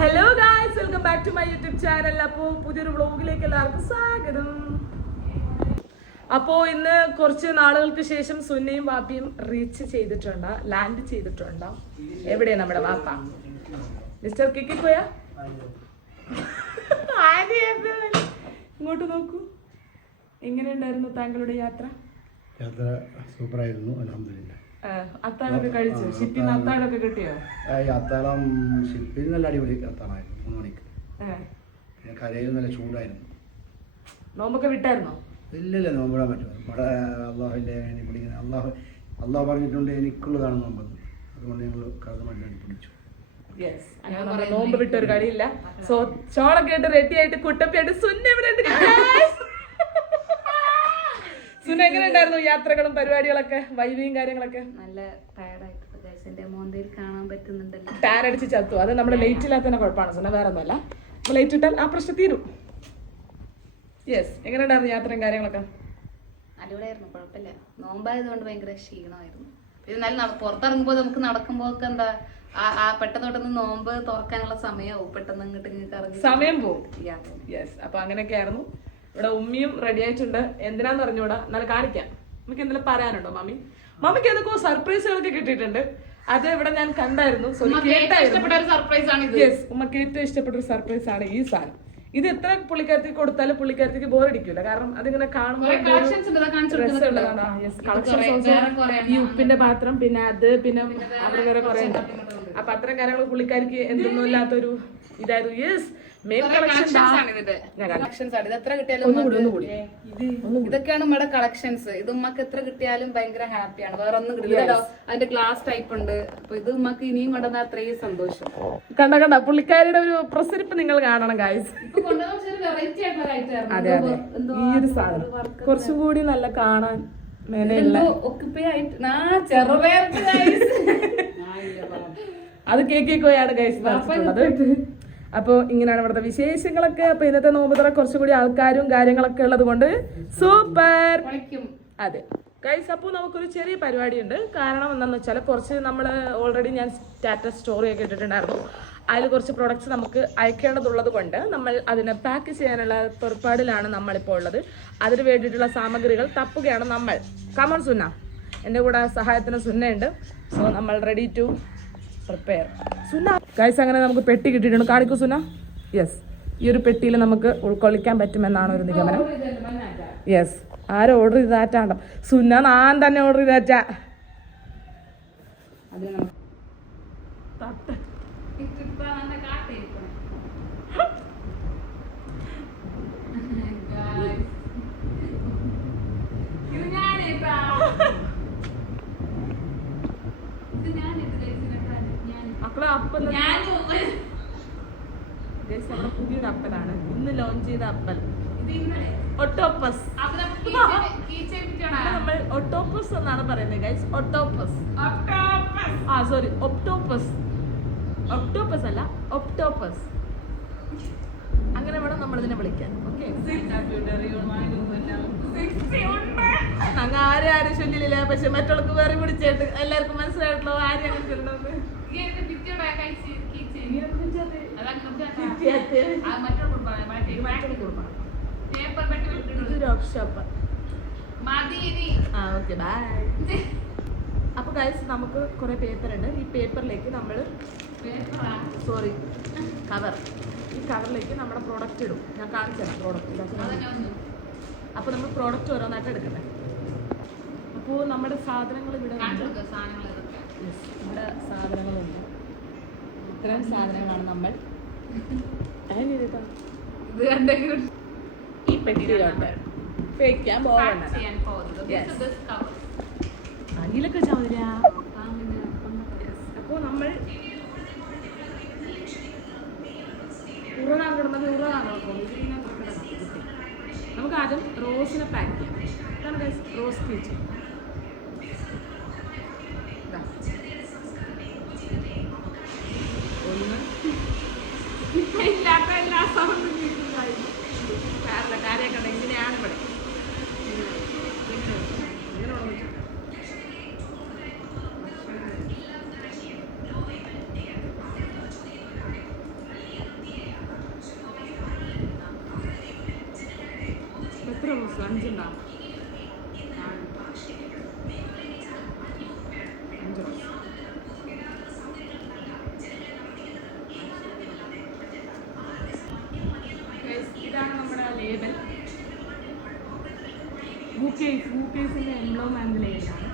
Hello guys, welcome back to my YouTube channel. അപ്പോൾ പുതിയൊരു വ്ളോഗിലേക്ക് എല്ലാവർക്കും സ്വാഗതം. അപ്പോൾ ഇന്ന് കുറച്ച് നാളുകൾക്ക് ശേഷം സുന്നയും വാപ്പിയും ലാൻഡ് ചെയ്തിട്ടുണ്ട്. എവിടെയാണ് നമ്മുടെ വാപ്പ? മിസ്റ്റർ കിക്കി പോയാ ഇങ്ങോട്ട് നോക്കൂ. എങ്ങനെയുണ്ടായിരുന്നു താങ്കളുടെ യാത്ര? യാത്ര സൂപ്പറായിരുന്നു, അൽഹംദുലില്ലാ. അത്താഴമൊക്കെ കഴിച്ചു? ഷിപ്പിന്ന് അത്താഴമൊക്കെ കിട്ടിയോ? അത്താഴം ഷിപ്പിൽ നല്ല അടിപൊളി അത്താഴമായിരുന്നു. 3 മണിക്ക്. പിന്നെ കരയിൽ നല്ല ചൂടായിരുന്നു. നോമ്പൊക്കെ വിട്ടായിരുന്നോ? ഇല്ലില്ല, നോമ്പിടാൻ പറ്റുമോ? ഇവിടെ അള്ളാഹുവിൻ്റെ പിടിക്കുന്നത് അള്ളാഹു പറഞ്ഞിട്ടുണ്ട് എനിക്കുള്ളതാണ് നോമ്പ്. അതുകൊണ്ട് ഞങ്ങൾ കടന്നു പിടിച്ചു. നോമ്പ് വിട്ട ഒരു കളിയില്ല. സോ ചോളൊക്കെ ആയിട്ട് റെഡി ആയിട്ട് കുട്ടപ്പിയായിട്ട് സുന്ന ഇവിടെ ഉണ്ട്. സുന എങ്ങനെ ഉണ്ടായിരുന്നു യാത്രകളും പരിപാടികളൊക്കെ, വൈബിയും കാര്യങ്ങളൊക്കെ? നല്ല ടയർഡായിട്ട് കാണാൻ പറ്റുന്നുണ്ടല്ലോ. ടാൻ അടിച്ച് ചത്തു. അത് നമ്മുടെ ലേറ്റ് ഇല്ലാത്തതിന്റെ കുഴപ്പമാണ് സുന, വേറെ ഒന്നുമല്ല. ലേറ്റ് ഇട്ടാൽ ആ പ്രശ്നം തീരും. യെസ്, എങ്ങനെ ഉണ്ടായിരുന്നു യാത്രയും കാര്യങ്ങളൊക്കെ? അടിപൊളിയായിരുന്നു, കുഴപ്പമില്ല. നോമ്പായതുകൊണ്ട് ഭയങ്കര ക്ഷീണമായിരുന്നു. എന്നാലും പുറത്തിറങ്ങുമ്പോൾ നമുക്ക് നടക്കുമ്പോ ഒക്കെ എന്താ പെട്ടെന്ന് നോമ്പ് തുറക്കാനുള്ള സമയമാവും. പെട്ടെന്ന് ഇങ്ങോട്ട് ഇറങ്ങി സമയം പോകും. യെസ്, അപ്പൊ അങ്ങനെയൊക്കെ ആയിരുന്നു. ഇവിടെ ഉമ്മിയും റെഡി ആയിട്ടുണ്ട്. എന്തിനാന്ന് പറഞ്ഞൂടാ, എന്നാലും കാണിക്കാം. നമുക്ക് എന്തെങ്കിലും പറയാനുണ്ടോ മമ്മിക്ക്? എന്തൊക്കെയോ സർപ്രൈസുകളൊക്കെ കിട്ടിയിട്ടുണ്ട്. അത് ഇവിടെ ഞാൻ കണ്ടായിരുന്നു. ഉമ്മക്ക് ഏറ്റവും ഇഷ്ടപ്പെട്ട ഒരു സർപ്രൈസ് ആണ് ഈ സാധനം. ഇത് എത്ര പുള്ളിക്കാരത്തേക്ക് കൊടുത്താലും പുള്ളിക്കാരത്തേക്ക് ബോറടിക്കൂല. കാരണം അതിങ്ങനെ കാണുമ്പോൾ ഈ ഉപ്പിന്റെ പാത്രം, പിന്നെ അത്, പിന്നെ അവിടെ വേറെ കുറെ ഉണ്ട്. അപ്പൊ അത്തരം കാര്യങ്ങൾ പുള്ളിക്കാർക്ക് എന്തൊന്നും ഇല്ലാത്തൊരു ഇതായിരുന്നു. യെസ്, ഇതൊക്കെയാണ് നമ്മുടെ കളക്ഷൻസ്. ഇത് ഉമ്മക്ക് എത്ര കിട്ടിയാലും ഭയങ്കര ഹാപ്പിയാണ്. വേറെ ഒന്നും കിട്ടില്ല. അതിന്റെ ഗ്ലാസ് ടൈപ്പ് ഉണ്ട്. അപ്പൊ ഇത് ഉമ്മക്ക് ഇനിയും കൊണ്ടുവന്ന അത്രയും സന്തോഷം. കണ്ട പുള്ളിക്കാരിയുടെ ഒരു പ്രസരിപ്പ് നിങ്ങൾ കാണണം ഗായ്സ്. അതെ അതെ, ഈ ഒരു സാധനം കുറച്ചും കൂടി നല്ല കാണാൻ അത് കേക്കോയാണ് ഗൈസ് പറഞ്ഞിട്ടുള്ളത്. അപ്പൊ ഇങ്ങനെയാണ് ഇവിടുത്തെ വിശേഷങ്ങളൊക്കെ. അപ്പൊ ഇന്നത്തെ നോമ്പുതുറ കുറച്ചുകൂടി ആൾക്കാരും കാര്യങ്ങളൊക്കെ ഉള്ളത് കൊണ്ട് സൂപ്പർ. അതെ ഗൈസ്, അപ്പോൾ നമുക്കൊരു ചെറിയ പരിപാടി ഉണ്ട്. കാരണം എന്താണെന്ന് വെച്ചാൽ കുറച്ച് നമ്മൾ ഓൾറെഡി ഞാൻ സ്റ്റാറ്റസ് സ്റ്റോറി ഒക്കെ ഇട്ടിട്ടുണ്ടായിരുന്നു. അതിൽ കുറച്ച് പ്രൊഡക്ട്സ് നമുക്ക് അയക്കേണ്ടതുള്ളത് കൊണ്ട് നമ്മൾ അതിനെ പാക്ക് ചെയ്യാനുള്ള പുറപ്പാടിലാണ് നമ്മളിപ്പോൾ ഉള്ളത്. അതിന് വേണ്ടിയിട്ടുള്ള സാമഗ്രികൾ തപ്പുകയാണ് നമ്മൾ. കമോൺ സുന്ന, എൻ്റെ കൂടെ സഹായത്തിന് സുന്നയുണ്ട്. സോ നമ്മൾ റെഡി ടു പ്രിപ്പയർ. സുന്ന ഗൈസ്, അങ്ങനെ നമുക്ക് പെട്ടി കിട്ടിയിട്ടുണ്ട്. കാണിക്കൂ സുന്ന. യെസ്, ഈ ഒരു പെട്ടിയിൽ നമുക്ക് ഉൾക്കൊള്ളിക്കാൻ പറ്റുമെന്നാണ് ഒരു നിഗമനം. യെസ്, ആരും ഓർഡർ ചെയ്താറ്റാണ്ടോ? സുന്ന ഞാൻ തന്നെ ഓർഡർ ചെയ്താറ്റാ. പുതിയൊരു അപ്പലാണ് ഇന്ന് ലോഞ്ച് ചെയ്ത അപ്പൽ. ഒട്ടോപ്പസ്. നമ്മൾ ഒട്ടോപ്പസ് എന്നാണ് പറയുന്നത് ഗൈസ്. ഒട്ടോപ്പസ്. സോറി, ഒപ്റ്റോപ്പസ്. ഒക്ടോപ്പസ് അല്ല, ഒപ്റ്റോപ്പസ്. അങ്ങനെ വേണം നമ്മളിതിനെ വിളിക്കാൻ. ഓക്കെ, അങ്ങ് ആരും ചൊല്ലില്ല. പക്ഷെ മറ്റുള്ളവർക്ക് വേറെ വിളിച്ചിട്ട് എല്ലാവർക്കും മനസ്സിലായിട്ടുള്ളൂ ആരും അങ്ങനെ ചൊല്ലണമെന്ന്. അപ്പൊ ഗൈസ്, നമുക്ക് കുറെ പേപ്പർ ഉണ്ട്. ഈ പേപ്പറിലേക്ക് നമ്മൾ കവർ, ഈ കവറിലേക്ക് നമ്മുടെ പ്രോഡക്റ്റ് ഇടും. ഞാൻ കാണിച്ചു തരാം പ്രോഡക്റ്റ്. അപ്പൊ നമ്മൾ പ്രോഡക്റ്റ് ഓരോന്നായിട്ട് എടുക്കട്ടെ. അപ്പോൾ നമ്മുടെ സാധനങ്ങൾ ഇവിടെ ഇവിടെ സാധനങ്ങളുണ്ട്. ഇത്രയും സാധനങ്ങളാണ് നമ്മൾ ഈ പെട്ടിയിലോട്ട് വെക്കാൻ പോകുന്നത്. അനിലൊക്കെ ചൗര. അപ്പോൾ നമ്മൾ ഉറങ്ങാൻ കിടന്നത് നമുക്ക് ആദ്യം റോസിനെ പാക്ക് ചെയ്യാം. ഇതാണ് റോസ് പീച്ച്. ഒന്ന് ഇല്ലാത്ത എല്ലാ സൗണ്ടും കേൾക്കുന്നതായിരുന്നു. കാര്യമൊക്കെ ഉണ്ട്. ഇങ്ങനെയാണ് ഇവിടെ. റോസ് 5 ഉണ്ടാകും. 5 റോസ്. ഇതാണ് നമ്മുടെ ലേബൽ. ബൂക്കേസിന്റെ എംബ്ലം ആൻഡ് ലേബലാണ്.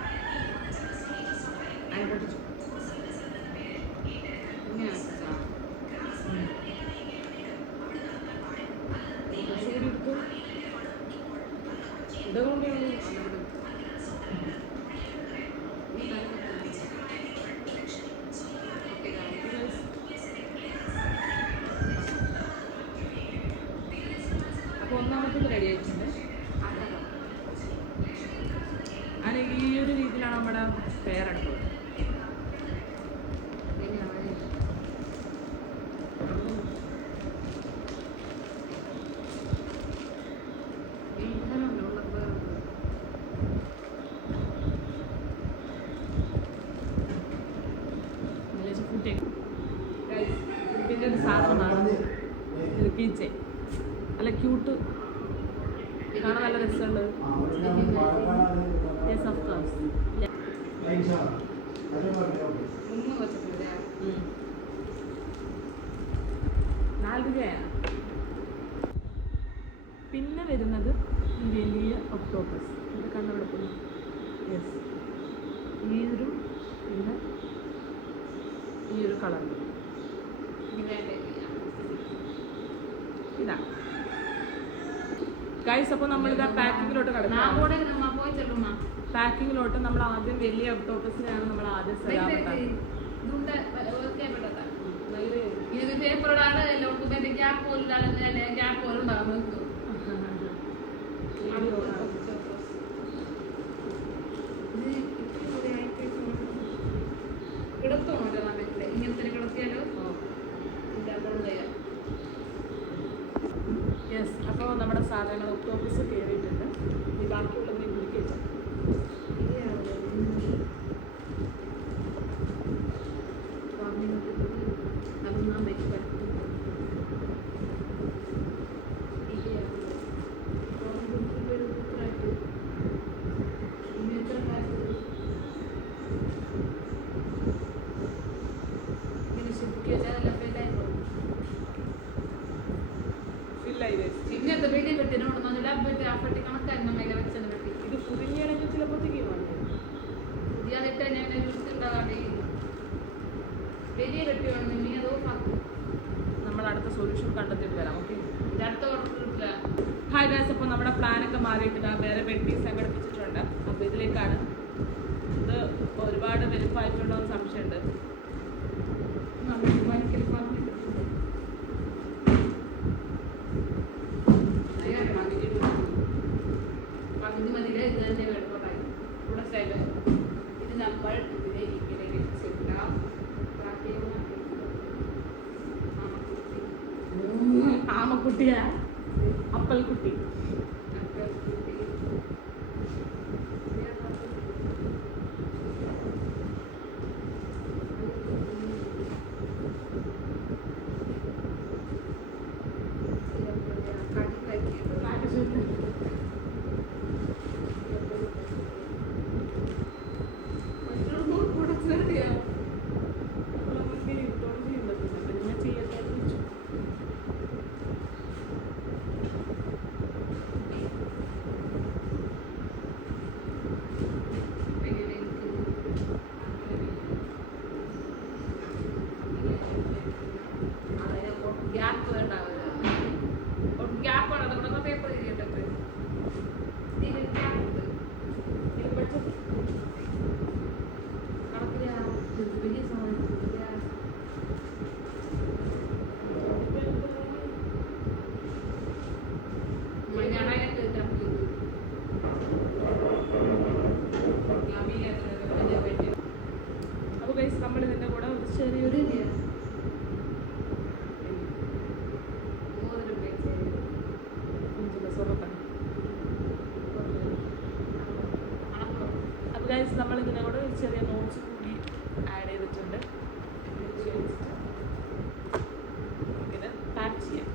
അപ്പോൾ ഒന്നാമത്തേത് റെഡി ആയിട്ടുണ്ട്. അങ്ങനെ ഈ ഒരു രീതിയിലാണ് നമ്മുടെ പെയർ എടുത്തത്. ഇതിൻ്റെ ഒരു സാധനമാണ് ഇത് കീച്ചേ. നല്ല ക്യൂട്ട്, കാണാൻ നല്ല രസമുണ്ട്. Yes of course. പിന്നെ വരുന്നത് ഈ വലിയ ഒക്ടോപ്പസ്. ഇത് കണ്ടുപിടിക്കുന്നു. യെസ്, ഈ ഒരു പിന്നെ ഈ ഒരു കളർ ഇതാ ഗൈസ്. അപ്പോൾ നമ്മളിതാ പാക്കിങ്ങിലോട്ട് കടക്കാം. പാക്കിങ്ങിലോട്ട് നമ്മൾ ആദ്യം വലിയ ഒക്ടോപ്പസിനെയാണ് നമ്മൾ ആദ്യം യെസ്. അപ്പോൾ നമ്മുടെ സാധനങ്ങൾ ഒക്ടോപ്പസ് കയറിയിട്ടുണ്ട്. ഈ ബാക്കിയുള്ളതിനെ കുടിക്കട്ടെ. ഇത് പുതിയാണെങ്കിൽ ചിലപ്പോഴത്തേക്ക് നമ്മൾ അടുത്ത സൊല്യൂഷൻ കണ്ടെത്തിയിട്ട് വരാം. Okay, hi guys. അപ്പോൾ നമ്മുടെ പ്ലാനൊക്കെ മാറിയിട്ട് വേറെ വെട്ടി സംഘടിപ്പിച്ചിട്ടുണ്ട്. അപ്പോൾ ഇതിലേക്കാണ്. ഇത് ഒരുപാട് വലുപ്പമായിട്ടുണ്ടോ എന്ന് സംശയമുണ്ട്. ആമക്കുട്ടിയാ, അപ്പൽക്കുട്ടി. നമ്മൾ ഇതിൻ്റെ കൂടെ ഒരു ചെറിയൊരു അപ്പോൾ ഗൈസ് നമ്മൾ ഇതിൻ്റെ കൂടെ ഒരു ചെറിയ നോട്ട്സ് കൂടി ആഡ് ചെയ്തിട്ടുണ്ട്. ഇത് പാക്ക് ചെയ്യാം.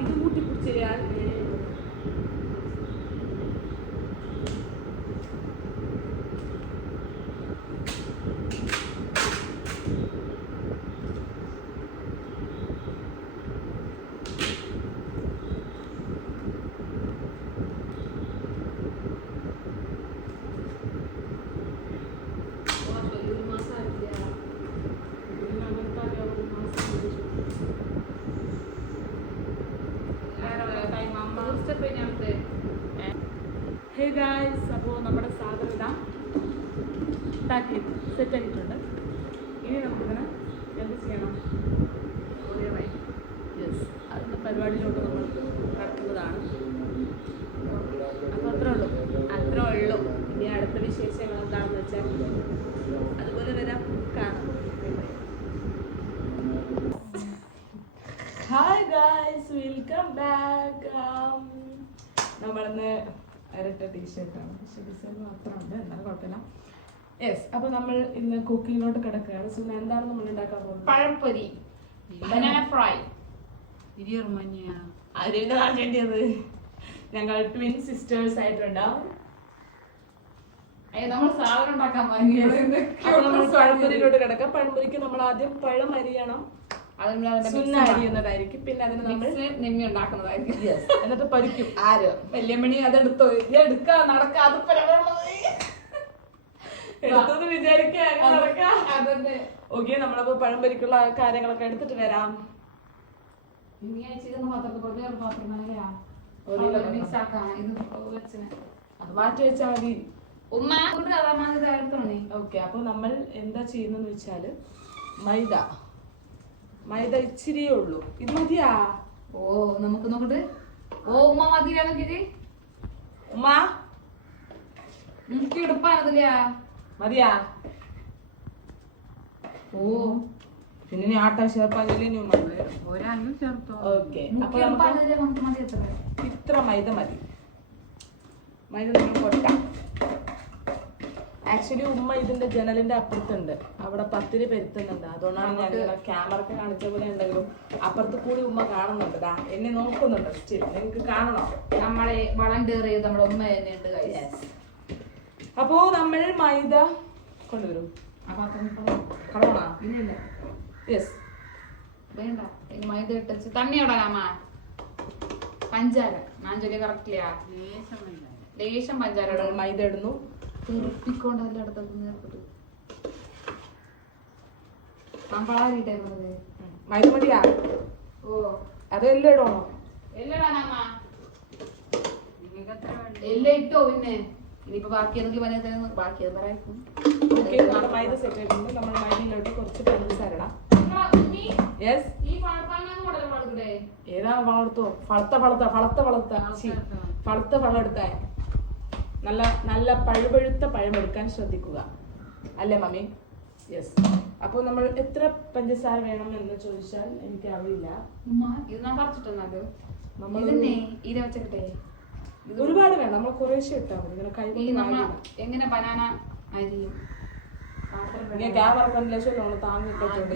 ഇത് കൂട്ടി പിടിച്ചാൽ ഹേ ഗായ്സ്, അപ്പോൾ നമ്മുടെ സാധനം ഇതാ പാക്ക് ചെയ്ത് സെറ്റ് ആക്കിയിട്ടുണ്ട്. ഇനി നമുക്കിതിനെ എന്ത് ചെയ്യണം? യെസ്, അതിൻ്റെ പരിപാടിയിലോട്ട് നമ്മൾ നടക്കുന്നതാണ്. അപ്പോൾ അത്രേ ഉള്ളൂ. ഇനി അടുത്ത വിശേഷങ്ങൾ എന്താണെന്ന് വെച്ചാൽ അതുപോലെ വരാം, കാണാം. Hi guys, welcome back. നമ്മളിന്ന് ഇരട്ട ടീഷർട്ടാണ്, പക്ഷേ ഡിസൈൻ മാത്രമുണ്ട്, എന്നാലും കുഴപ്പമില്ല. യെസ്, അപ്പോൾ നമ്മൾ ഇന്ന് കുക്കിങ്ങിലോട്ട് കിടക്കുകയാണ്. സോ എന്താണ് നമ്മൾ ഉണ്ടാക്കാൻ പോകുന്നത്? പഴംപൊരി, ബനാന ഫ്രൈ. അതിന്റെ കാണിച്ചേണ്ടത് ഞങ്ങൾ ട്വിൻ സിസ്റ്റേഴ്സ് ആയിട്ടുണ്ടാവും. നമ്മൾ സാധനം ഉണ്ടാക്കാൻ അപ്പോൾ നമ്മൾ പഴംപൊരിയിലോട്ട് കിടക്കാം. പഴംപൊരിക്ക് നമ്മൾ ആദ്യം പഴം അരിയണം, സുന്ന അരിയുന്നതായിരിക്കും. പിന്നെ അതിന് നമ്മൾ നെമ്മി ഉണ്ടാക്കുന്നതായിരിക്കും. എന്നിട്ട് പരിക്കും. ആര് വല്യമ്മണി അതെടുത്തോ? എടുക്കാ നടക്കാ, അത് എടുത്തെന്ന് വിചാരിക്കാം. ഓക്കെ, നമ്മളപ്പോ പഴംപൊരിക്കുള്ള കാര്യങ്ങളൊക്കെ എടുത്തിട്ട് വരാം. അത് മാറ്റി വെച്ചാൽ മതി. ഓക്കെ, അപ്പൊ നമ്മൾ എന്താ ചെയ്യുന്നെന്ന് വെച്ചാല് മൈദ ഇച്ചിരിയേ ഉള്ളൂ. ഇത് മതിയാ? ഓ, നമുക്ക് നോക്കട്ട്. ഓ, ഉമ്മ മതിയാ നോക്കിട്ട്. ഉമ്മ എനിക്ക് എടുപ്പാനതില്ല. മതിയാ? ഓ, പിന്നെ നീ ആട്ട ചേർപ്പാനില്ലേ? ഓക്കെ, അപ്പൊ ഇത്ര മൈദ മതി. മൈദ നമ്മൾ കൊട്ടാം. ആക്ച്വലി ഉമ്മ ഇതിന്റെ ജനലിന്റെ അപ്പുറത്തുണ്ട്, അവിടെ പത്തിരി പെരുത്തുന്നുണ്ട്. അതുകൊണ്ടാണ് ഞാൻ ക്യാമറക്ക് കാണിച്ച പോലെ ഉണ്ടെങ്കിലും അപ്പുറത്ത് കൂടി ഉമ്മ കാണുന്നുണ്ട്. എന്നെ നോക്കുന്നുണ്ട്. നിങ്ങൾക്ക് കാണണോ? നമ്മളെ വളണ്ടിയർ ചെയ്ത് നമ്മുടെ ഉമ്മ തന്നെ ഉണ്ട്. അപ്പോ നമ്മൾ മൈദ കൊണ്ടുവരും. കളവണോ? യെസ്, വേണ്ട. മൈദ ഇട്ടച്ച് തണ്ണി ഇടാമ. പഞ്ചാര ഞാൻ ചൊല്ലിയ കറക്റ്റില്ല. ലേശം പഞ്ചാര മൈദ ഇടുന്നു. തെറിപ്പിക്കൊണ്ട് എല്ലായിടത്തും നേർത്തിട്ട് നമ്മളാരിട്ടായിരുന്നത്. മൈദ മതിയാ? ഓ, അതെല്ലാം ഇടണോ? എല്ലാം എല്ലാം ഇട്ടോ. പിന്നെ ഇനിയിപ്പോ ബാക്കി എന്തെങ്കിലും പനിയ ബാക്കി അത് പറയാം. മൈദ സെറ്റ് ആയിട്ടുണ്ട്. നമ്മൾ മൈദയിലോട്ട് കുറച്ച് പഞ്ചസാര ഇടാം. ഏതാ വളർത്തോ? പഴുത്ത പഴം എടുത്താൽ നല്ല പഴുപഴുത്ത പഴം എടുക്കാൻ ശ്രദ്ധിക്കുക, അല്ലേ മമ്മി? യെസ്. അപ്പോൾ നമ്മൾ എത്ര പഞ്ചസാര വേണം എന്ന് ചോദിച്ചാൽ എനിക്ക് അറിയില്ല. ഇത് ഞാൻ പറിച്ചിട്ടെന്നാലോ നമ്മൾ ഇര വെച്ചേ. ഒരുപാട് വേണം, നമ്മൾ കുറേശ്ശെ ഇട്ടാൽ മതി. ഇങ്ങനെ എങ്ങനെ ബനാന അരിയും ക്യാമറ കണ്ടില്ലോണ് താങ്ങിട്ടുണ്ട്.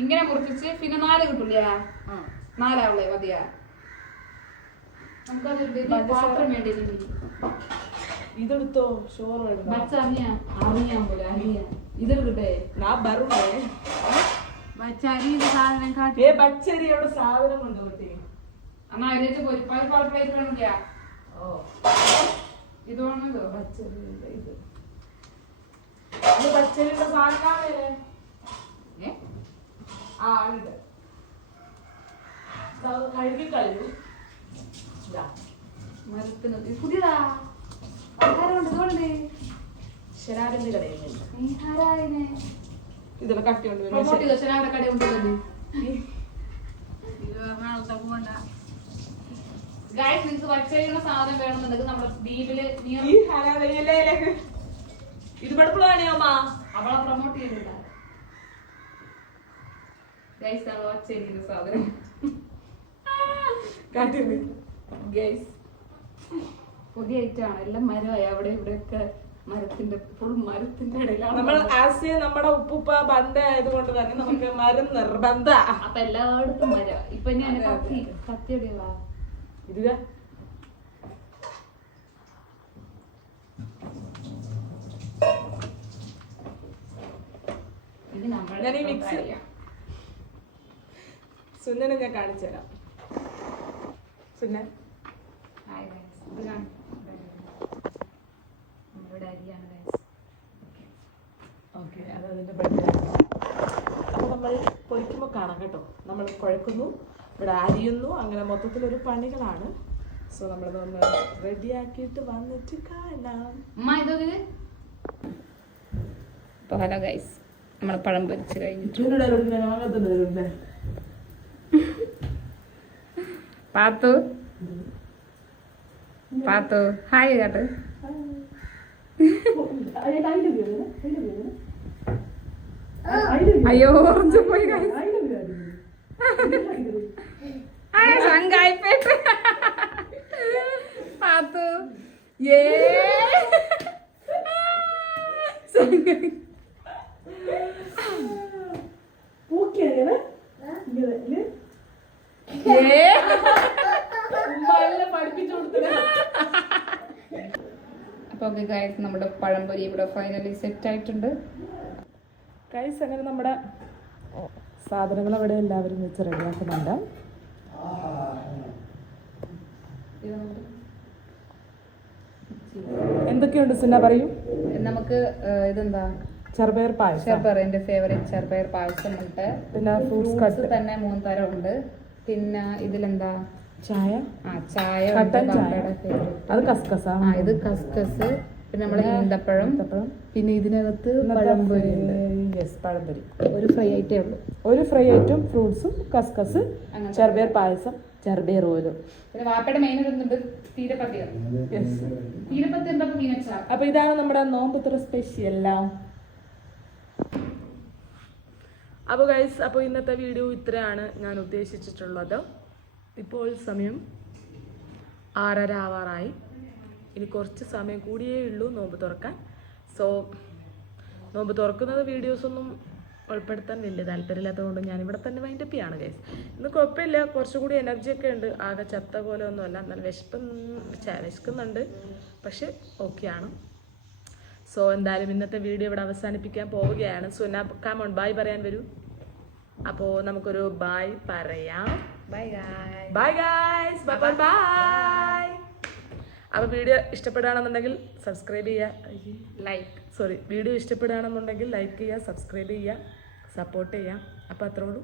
ഇങ്ങനെ മുറിച്ച് പിന്നെ 4 കിട്ടൂല. 4 ആവളെ മതിയാ? നമുക്കതൊരു പാത്രം വേണ്ടി. ഇതെടുത്തോ, ഷോർ വേണം. അറിയാൻ പോലെ അറിയാം. ഇതെടുക്കട്ടെ. പച്ചരിയുടെ സാധനം കൊണ്ടുപോട്ടെ. എന്നാ അതിലേക്ക് പ്ലേറ്റ് വേണില്ല. ഇത് വേണമല്ലോ. പച്ചരിയുടെ സാധനമാണല്ലേ? ആ, ഉണ്ട്. കഴുകി കഴിഞ്ഞു. മരത്തിന് പുതിയതാ ആഹാരമുണ്ട്. ശരാരിന്റെ കടയിൽ ഇതുകൊണ്ട് ഇതിനെ കട്ടിയുണ്ട്. ശരാരുടെ കടയുണ്ട്. ഗൈസ്, നിങ്ങൾക്ക് പച്ചരിയുടെ സാധനം വേണമെന്നുണ്ടെങ്കിൽ നമ്മുടെ ദ്വീപില് ഇത് പഠിപ്പുള്ളതാണിയമ്മ അവളെ പ്രൊമോട്ട് ചെയ്തില്ല. ഗൈസ്, നമ്മൾ പച്ചരിയുടെ സാധനം ഗൈസ് പുതിയ ഐറ്റമാണ്. എല്ലാം മരമായി. അവിടെ ഇവിടെയൊക്കെ മരത്തിന്റെ ഇടയിലാണ് നമ്മൾ ആസിയ നമ്മുടെ ഉപ്പുപ്പ ബന്ധ ആയതുകൊണ്ട് തന്നെ നമുക്ക് മരം നിർബന്ധ. അപ്പൊ എല്ലായിടത്തും മരം. ഇപ്പൊ ഞാൻ കത്തിയടിയാ ഇതുക ഞാൻ ഈ മിക്സ് സുന്നനെ ഞാൻ കാണിച്ചു തരാം. സുന്നൻ ഓക്കെ, അത് അതിന്റെ ബെഡ്. അപ്പൊ നമ്മൾ പൊരിക്കുമ്പോൾ കാണാം കേട്ടോ. നമ്മൾ കുഴക്കുന്നു, ഇവിടെ അരിയുന്നു, അങ്ങനെ മൊത്തത്തിലൊരു പണികളാണ്. സോ നമ്മളതൊന്ന് റെഡിയാക്കിയിട്ട് വന്നിട്ട് കാണാം. ഹലോ ഗൈസ്, നമ്മൾ പഴം പൊരിച്ച് കഴിഞ്ഞിട്ട് പാത്തു പാത്തു ഹായ് കേട്ട്. അയ്യോ ഓറഞ്ച് പോയി ശങ്കായിപ്പേട്ട് പാത്തു ഏ അപ്പൊ ഗൈസ് നമ്മുടെ പഴംപൊരി ഇവിടെ ഫൈനലി സെറ്റ് ആയിട്ടുണ്ട്. ഗൈസ് അങ്ങനെ നമ്മുടെ സാധനങ്ങൾ അവിടെ എല്ലാവരും വെച്ച് റെഡിയാക്കുന്നുണ്ട്. എന്തൊക്കെയുണ്ട് സുന്ന പറയൂ. നമുക്ക് ഇതെന്താ ചെറുപയർ പായസം, ചെറുപയർ എന്റെ ഫേവറേറ്റ് ചെറുപയർ പായസം ഉണ്ട്. പിന്നെ ഫ്രൂട്ട്സ് തന്നെ 3 തരം ഉണ്ട്. പിന്നെ ഇതിലെന്താ ചായ, ചായ കട്ടൻ ചായ, അത് കസ്കസാ. ഇത് കസ്കസ്. പിന്നെ നമ്മളെ ഈന്തപ്പഴം, പിന്നെ ഇതിനകത്ത് പഴംപൊരി ഉണ്ട്. യെസ്, പഴംപൊരി. ഒരു ഫ്രൈ ഐറ്റേ ഉള്ളൂ. ഒരു ഫ്രൈ ഐറ്റം, ഫ്രൂട്ട്സും കസ്കസ്, ചെറുപയർ പായസം, ചെറുപയർ ഓലും. പിന്നെ വാപ്പയുടെ മെയിൻ ഇടുന്നുണ്ട് തീരപ്പത്തി. തീരപ്പത്തി എന്താ മീനച്ചാ. അപ്പൊ ഇതാണ് നമ്മുടെ നോമ്പുതുറ സ്പെഷ്യൽ. അപ്പോൾ ഗൈസ്, അപ്പോൾ ഇന്നത്തെ വീഡിയോ ഇത്രയാണ് ഞാൻ ഉദ്ദേശിച്ചിട്ടുള്ളത്. ഇപ്പോൾ സമയം 6:30 ആവാറായി. ഇനി കുറച്ച് സമയം കൂടിയേ ഉള്ളൂ നോമ്പ് തുറക്കാൻ. സോ നോമ്പ് തുറക്കുന്നത് വീഡിയോസൊന്നും ഉൾപ്പെടുത്താൻ വലിയ താല്പര്യമില്ലാത്തതുകൊണ്ട് ഞാനിവിടെ തന്നെ വൈൻഡപ്പ് ചെയ്യാണ് ഗൈസ്. ഇന്ന് കുഴപ്പമില്ല, കുറച്ചുകൂടി എനർജിയൊക്കെ ഉണ്ട്. ആകെ ചത്ത പോലെ ഒന്നുമല്ല, എന്നാൽ വിശക്കുന്നുണ്ട്, പക്ഷെ ഓക്കെയാണ്. സോ എന്തായാലും ഇന്നത്തെ വീഡിയോ ഇവിടെ അവസാനിപ്പിക്കാൻ പോവുകയാണ്. സോ ഞാൻ കമോൺ ബായ് പറയാൻ വരൂ. അപ്പോൾ നമുക്കൊരു ബായ് പറയാം. Bye guys, bye bye. അപ്പോൾ വീഡിയോ ഇഷ്ടപ്പെടുകയാണെന്നുണ്ടെങ്കിൽ സബ്സ്ക്രൈബ് ചെയ്യുക, വീഡിയോ ഇഷ്ടപ്പെടുകയാണെന്നുണ്ടെങ്കിൽ ലൈക്ക് ചെയ്യുക, സബ്സ്ക്രൈബ് ചെയ്യുക, സപ്പോർട്ട് ചെയ്യുക. അപ്പോൾ അത്രേ ഉള്ളൂ.